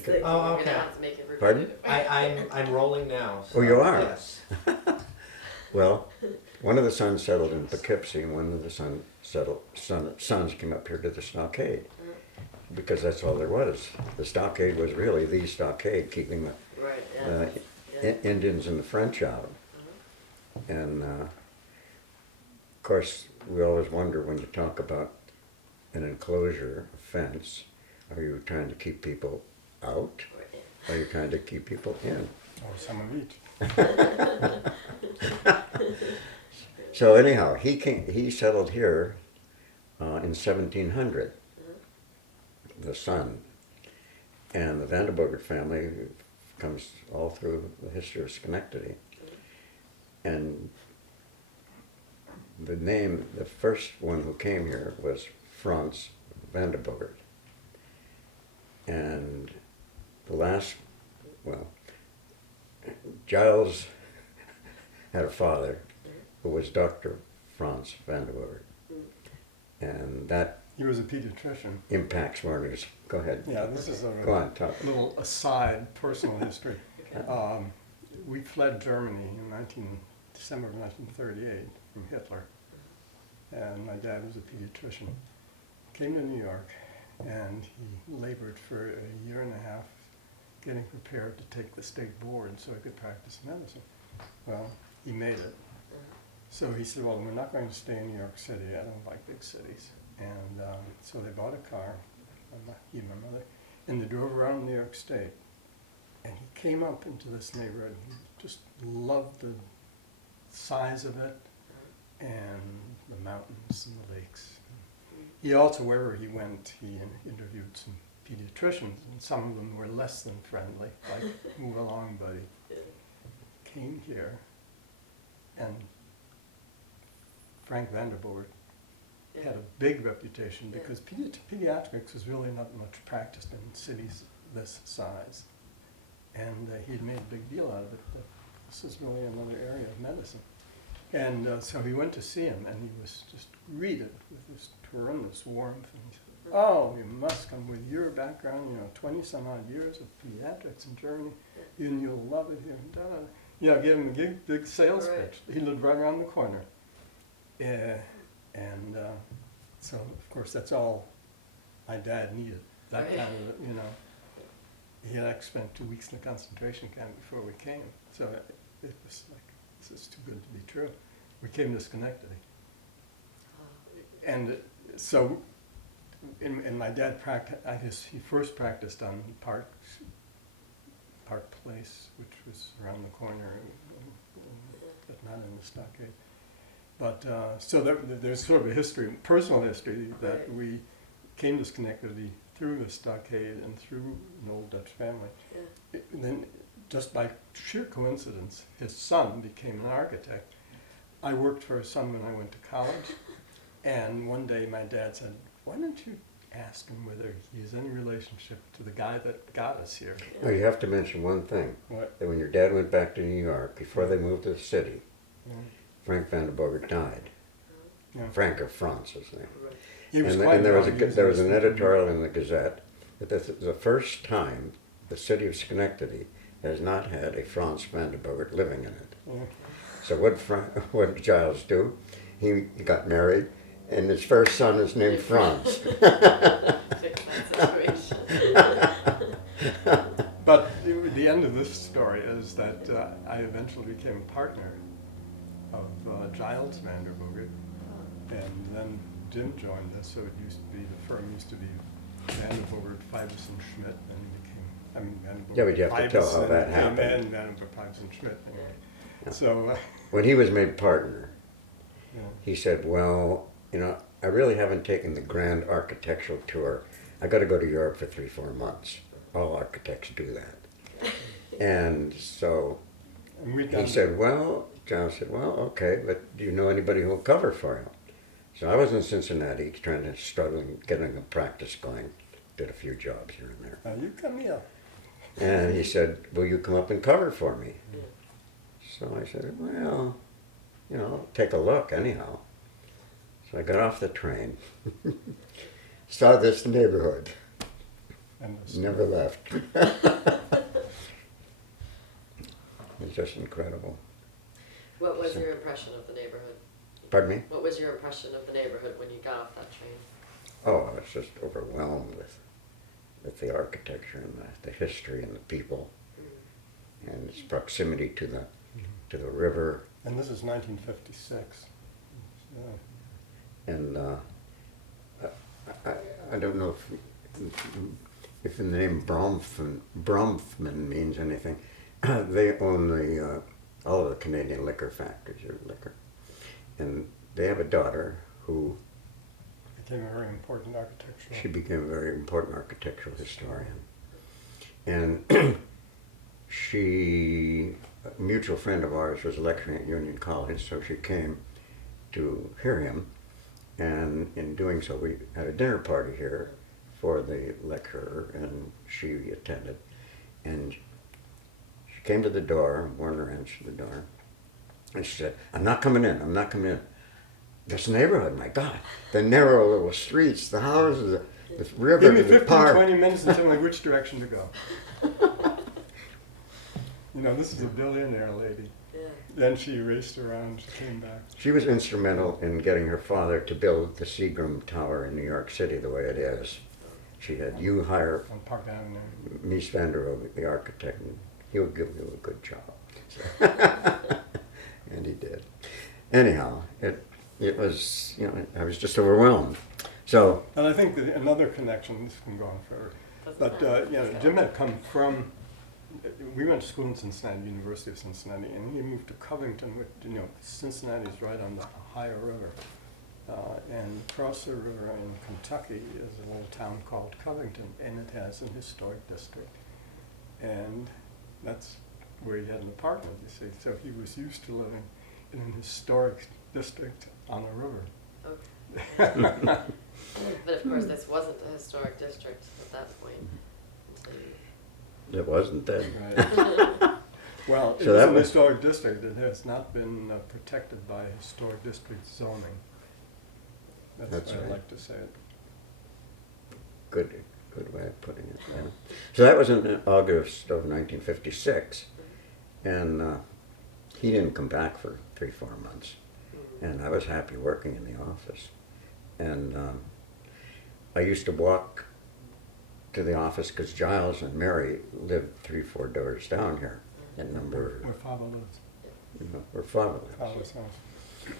this because- thing. Oh, We're okay. gonna have to make it Pardon? repetitive. I'm rolling now. So Oh, you are? Yes. Well, one of the sons settled in Poughkeepsie, and one of the sons came up here to the stockade, because that's all there was. The stockade was really the stockade, keeping the Right, yeah. uh, Yeah. Indians and the French out. And of course, we always wonder when you talk about an enclosure, a fence, are you trying to keep people out? Right. Or are you trying to keep people in? Or some of each. So anyhow, he settled here in 1700, the son. And the Vanderburger family comes all through the history of Schenectady. And the first one who came here was Franz Vanderburger. And the last, well, Giles had a father who was Dr. Franz Vanderburger. And that He was a pediatrician. impacts Werner's. Go ahead. Yeah, this is a Go on, talk. little aside, personal history. We fled Germany in December of 1938 from Hitler, and my dad was a pediatrician. Came to New York, and he labored for a year and a half getting prepared to take the state board so he could practice medicine. Well, he made it. So he said, well, we're not going to stay in New York City. I don't like big cities. And so they bought a car, he and my mother, and they drove around New York State. And he came up into this neighborhood. He just loved the size of it and the mountains and the lakes. He also, wherever he went, he interviewed some pediatricians, and some of them were less than friendly, like, move along, buddy. Came here, and Frank Vanderburg had a big reputation because pediatrics was really not much practiced in cities this size. And he'd made a big deal out of it, that this is really another area of medicine. And so he went to see him, and he was just greeted with this tremendous warmth. And he said, oh, you must come with your background, 20 some odd years of pediatrics in Germany, and you'll love it here. Give him a big sales pitch. He lived right around the corner. So, of course, that's all my dad needed, that kind of, He had spent 2 weeks in a concentration camp before we came, so it was like, this is too good to be true. We came to Schenectady. And so, and my dad he first practiced on Park Place, which was around the corner, but not in the stockade. But so there's sort of a history, personal history, that we came to Schenectady through the stockade and through an old Dutch family. And then, just by sheer coincidence, his son became an architect. I worked for his son when I went to college, and one day my dad said, why don't you ask him whether he has any relationship to the guy that got us here? Well, you have to mention one thing. What? That when your dad went back to New York, before they moved to the city, Frank Vanderburger died. Yeah. Frank or Franz, his name. He was And, quite and there was young. He there was in an his- editorial in the Gazette that this is the first time the city of Schenectady has not had a Franz Vanderburger living in it. Yeah. So what did Giles do? He got married, and his first son is named Franz. Fix that situation. But the end of this story is that I eventually became a partner of Giles Vanderburger, and then Jim joined us. So the firm used to be Vanderburger, Feibes and Schmidt, and Vanderburger. Yeah, but you have to tell Feibes how that and happened. Vanderburger, Feibes and Schmidt. Anyway. Yeah. So When he was made partner, yeah. he said, well, I really haven't taken the grand architectural tour. I got to go to Europe for 3-4 months. All architects do that. And so And we'd he done- said, John said, well, okay, but do you know anybody who will cover for you? So I was in Cincinnati struggling, getting a practice going. Did a few jobs here and there. You come here. And he said, will you come up and cover for me? So I said, well, take a look anyhow. So I got off the train, saw this neighborhood. And the never left. It's just incredible. What was So- your impression of the neighborhood? Pardon me? What was your impression of the neighborhood when you got off that train? Oh, I was just overwhelmed with the architecture and the history and the people and its proximity to the river. And this is 1956. And I don't know if the name Bromfman means anything. They own all of the Canadian liquor factories or liquor. And they have a daughter who Became a very important architectural. she became a very important architectural historian. And a mutual friend of ours was lecturing at Union College, so she came to hear him. And in doing so, we had a dinner party here for the lecturer, and she attended. And she came to the door, Werner answered the door, and she said, I'm not coming in, I'm not coming in. This neighborhood, my God, the narrow little streets, the houses, the river, Give me the 15, park. 20 minutes and tell me which direction to go. You know, this is a billionaire lady. Yeah. Then she raced around, she came back. She was instrumental in getting her father to build the Seagram Tower in New York City the way it is. She had you hire On Park Avenue. Mies van der Rohe, the architect, and he'll give you a good job. And he did. Anyhow, it was, you know, I was just overwhelmed. So, And I think that another connection, this can go on forever, but Jim had come from, we went to school in Cincinnati, University of Cincinnati, and he moved to Covington, which, you know, Cincinnati's right on the Ohio River. And across the river in Kentucky is a little town called Covington, and it has an historic district. And that's where he had an apartment, you see. So he was used to living in an historic district on the river. Okay. But of course, this wasn't a historic district at that point. Until you- it wasn't that. Right. Well, So it is that an was- historic district. It has not been protected by historic district zoning. That's That's how I right. like to say it. Good way of putting it. Yeah. So that was in August of 1956, and he didn't come back for 3-4 months, and I was happy working in the office, and I used to walk to the office because Giles and Mary lived 3-4 doors down here, at number, Where Father lives. you know, where Father lives. Father's house.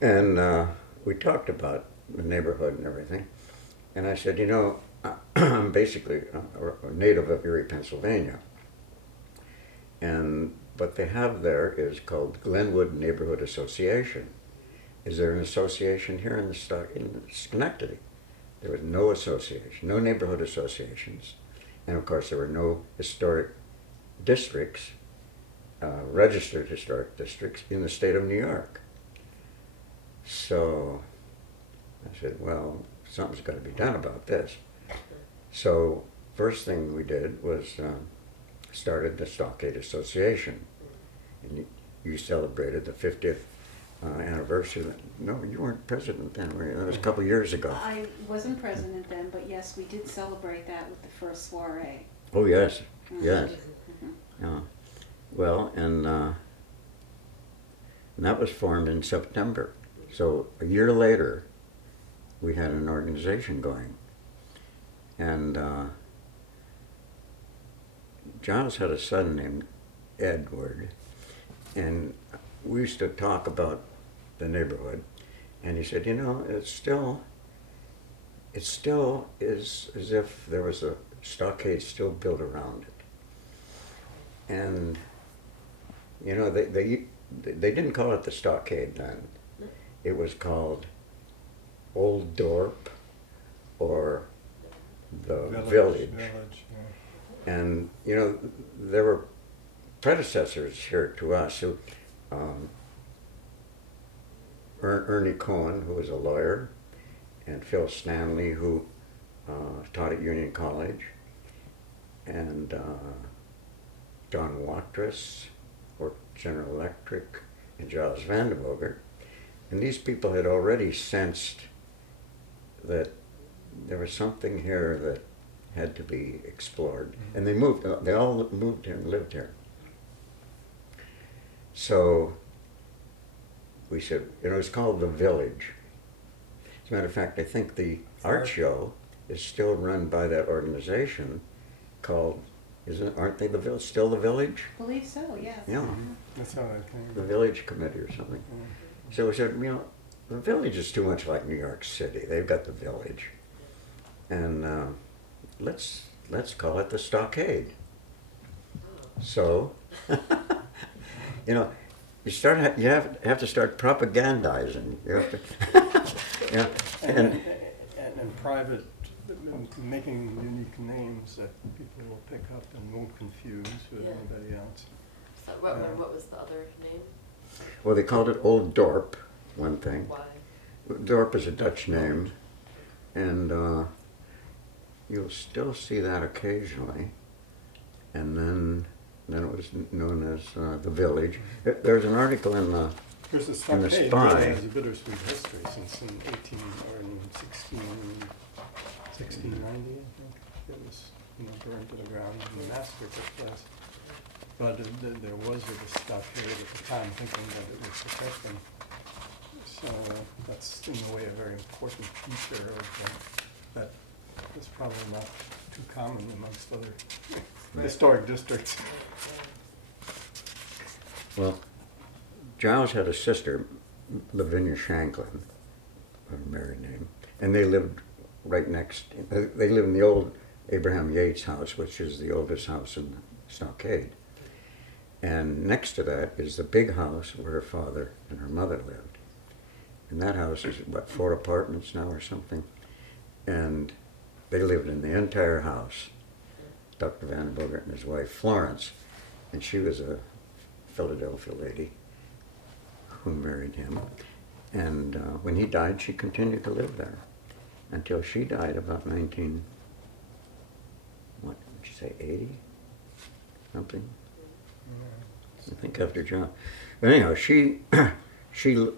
And we talked about the neighborhood and everything. And I said, you know, I'm basically a native of Erie, Pennsylvania. And what they have there is called Glenwood Neighborhood Association. Is there an association here in Schenectady? There was no association, no neighborhood associations. And of course, there were no historic districts, registered historic districts in the state of New York. So I said, well, something's got to be done about this. So first thing we did was started the Stockade Association. And you celebrated the 50th anniversary. No, you weren't president then, were you? That was a couple years ago. I wasn't president then, but yes, we did celebrate that with the first soiree. Oh, yes, Mhm. yes. Mhm. Yeah. Well, and that was formed in September. So a year later, we had an organization going. And Giles had a son named Edward, and we used to talk about the neighborhood, and he said, you know, it still is as if there was a stockade still built around it. And, you know, they didn't call it the stockade then. It was called Old Dorp or the village. Yeah. And, you know, there were predecessors here to us who, Ernie Cohen, who was a lawyer, and Phil Stanley, who taught at Union College, and John Watrous, worked at General Electric, and Giles Vandenboger. And these people had already sensed that there was something here that had to be explored. And they moved, they all moved here and lived here. So we said, you know, it's called The Village. As a matter of fact, I think the art show is still run by that organization called, aren't they the Village, still The Village? I believe so, yes. Yeah. That's how that came. The Village Committee or something. Yeah. So we said, you know, the Village is too much like New York City. They've got the Village. And let's call it the Stockade. So, you know, you have to start propagandizing. You have to, yeah, And private, making unique names that people will pick up and won't confuse with Yeah. anybody else. So what was the other name? well, they called it Old Dorp, one thing. Why? Dorp is a Dutch name, and you'll still see that occasionally. And then it was known as the Village. There's an article in the Here's the And the stockade Spy. really has a bittersweet history since in 1690, I think. It was burned to the ground and the massacre took place. But there was a stockade at the time thinking that it would protect them. So that's in a way a very important feature of that is probably not too common amongst other historic districts. Well, Giles had a sister, Lavinia Shanklin, her married name, and they lived right next. They lived in the old Abraham Yates house, which is the oldest house in the Stockade. And next to that is the big house where her father and her mother lived. And that house is, what, 4 apartments now or something? And they lived in the entire house. Dr. Van Bogert and his wife, Florence, and she was a Philadelphia lady who married him. And when he died, she continued to live there until she died about 80? Something? I think after John. But anyhow, she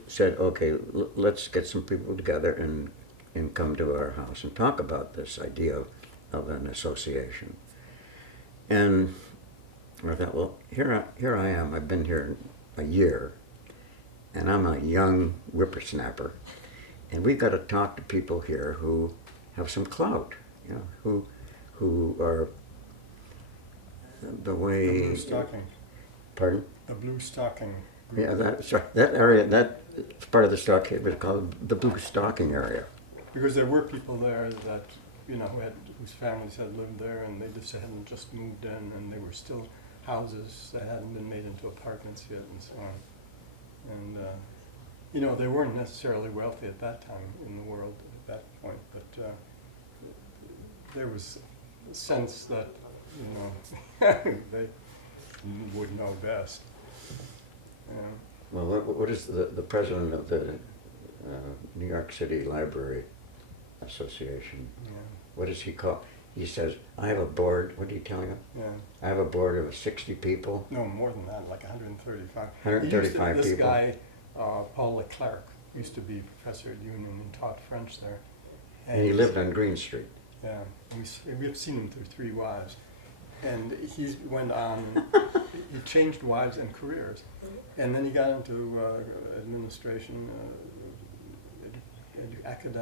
said, okay, let's get some people together and come to our house and talk about this idea of an association. And I thought, well, here I am. I've been here a year, and I'm a young whippersnapper, and we've got to talk to people here who have some clout, you know, who are the way. A blue stocking. Pardon? A blue stocking. group. Yeah, that area, that part of the stockade was called the Blue Stocking area. Because there were people there that, whose families had lived there and they just hadn't just moved in and they were still houses that hadn't been made into apartments yet and so on. And, they weren't necessarily wealthy at that time in the world at that point, but there was a sense that, they would know best. Well, what is the president of the New York City Library Association? Yeah. What does he call? He says, I have a board. What do you tell him? Yeah. I have a board of 60 people. No, more than that, like 135. 135 this people. guy, Paul Leclerc, used to be professor at Union and taught French there. And he lived on Green Street. Yeah, we've seen him through 3 wives. And he went on, he changed wives and careers. And then he got into administration, academic